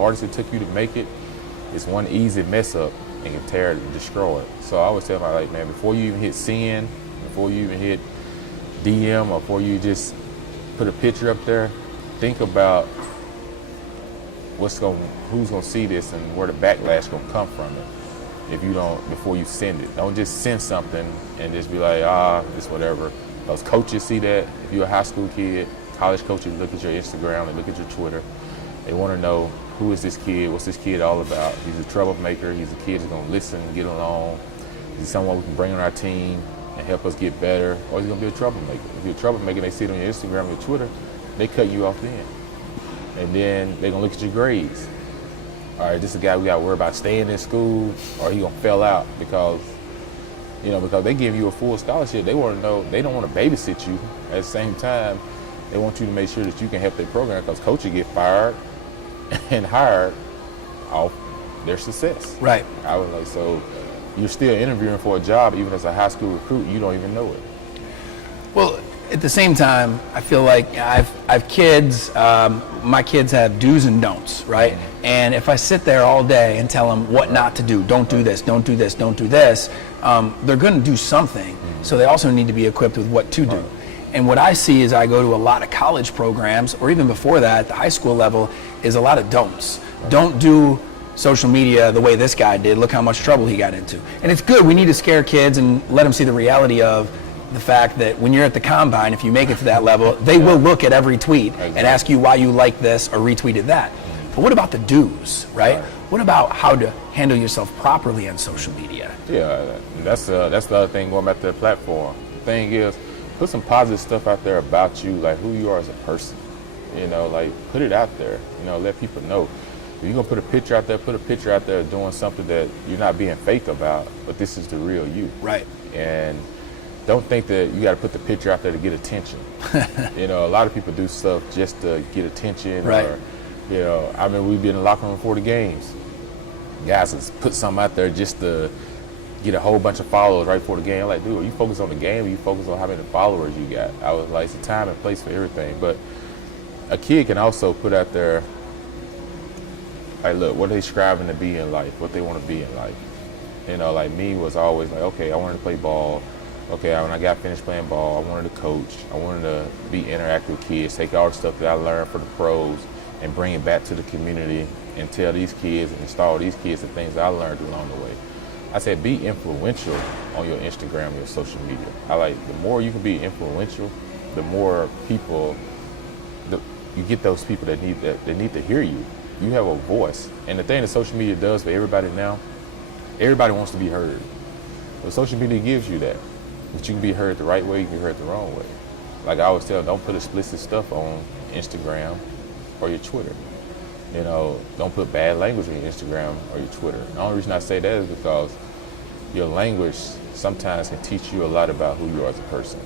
hard as it took you to make it, it's one easy mess up and can tear it and destroy it. So I always tell my like, man, before you even hit send, before you even hit DM, or before you just put a picture up there, think about who's gonna see this and where the backlash gonna come from it. If you don't, before you send it, don't just send something and just be like, it's whatever. Because coaches see that. If you're a high school kid, college coaches look at your Instagram, they look at your Twitter. They want to know, who is this kid? What's this kid all about? He's a troublemaker. He's a kid that's gonna listen, get along. He's someone we can bring on our team and help us get better. Or he's gonna be a troublemaker. If you're a troublemaker, they see it on your Instagram and your Twitter, they cut you off then. And then they're gonna look at your grades. All right, this is a guy we got to worry about staying in school, or he gonna fail out because they give you a full scholarship. They want to know, they don't want to babysit you. At the same time, they want you to make sure that you can help their program, because coaches get fired and hired off their success. Right. I was like, so you're still interviewing for a job even as a high school recruit, you don't even know it. Well, at the same time, I feel like I've kids. My kids have do's and don'ts, right? Mm-hmm. And if I sit there all day and tell them what not to do, don't do this, don't do this, don't do this, they're going to do something. Mm-hmm. So they also need to be equipped with what to do. Right. And what I see as I go to a lot of college programs, or even before that, the high school level, is a lot of don'ts. Right. Don't do social media the way this guy did. Look how much trouble he got into. And it's good. We need to scare kids and let them see the reality of the fact that when you're at the combine, if you make it to that level, they will look at every tweet and ask you why you like this or retweeted that. But what about the do's, right? What about how to handle yourself properly on social media? Yeah, that's the other thing going back to the platform. The thing is, put some positive stuff out there about you, like who you are as a person. Like put it out there. Let people know. If you're gonna put a picture out there, put a picture out there doing something that you're not being fake about, but this is the real you. Right. And don't think that you got to put the picture out there to get attention. A lot of people do stuff just to get attention. Right. Or, I mean, we've been in the locker room before the games. Guys just put something out there just to get a whole bunch of followers right before the game. I'm like, dude, are you focused on the game, or you focused on how many followers you got? I was like, it's a time and place for everything. But a kid can also put out there, like, look, what they striving to be in life, what they want to be in life. Like me was always like, okay, I wanted to play ball. Okay, when I got finished playing ball, I wanted to coach. I wanted to be interactive with kids, take all the stuff that I learned for the pros and bring it back to the community and tell these kids and install these kids the things I learned along the way. I said, be influential on your Instagram, your social media. I like, the more you can be influential, the more people, you get those people that need to hear you. You have a voice. And the thing that social media does for everybody now, everybody wants to be heard. But social media gives you that. But you can be heard the right way, you can be heard the wrong way. Like I always tell them, don't put explicit stuff on Instagram or your Twitter. Don't put bad language on your Instagram or your Twitter. The only reason I say that is because your language sometimes can teach you a lot about who you are as a person.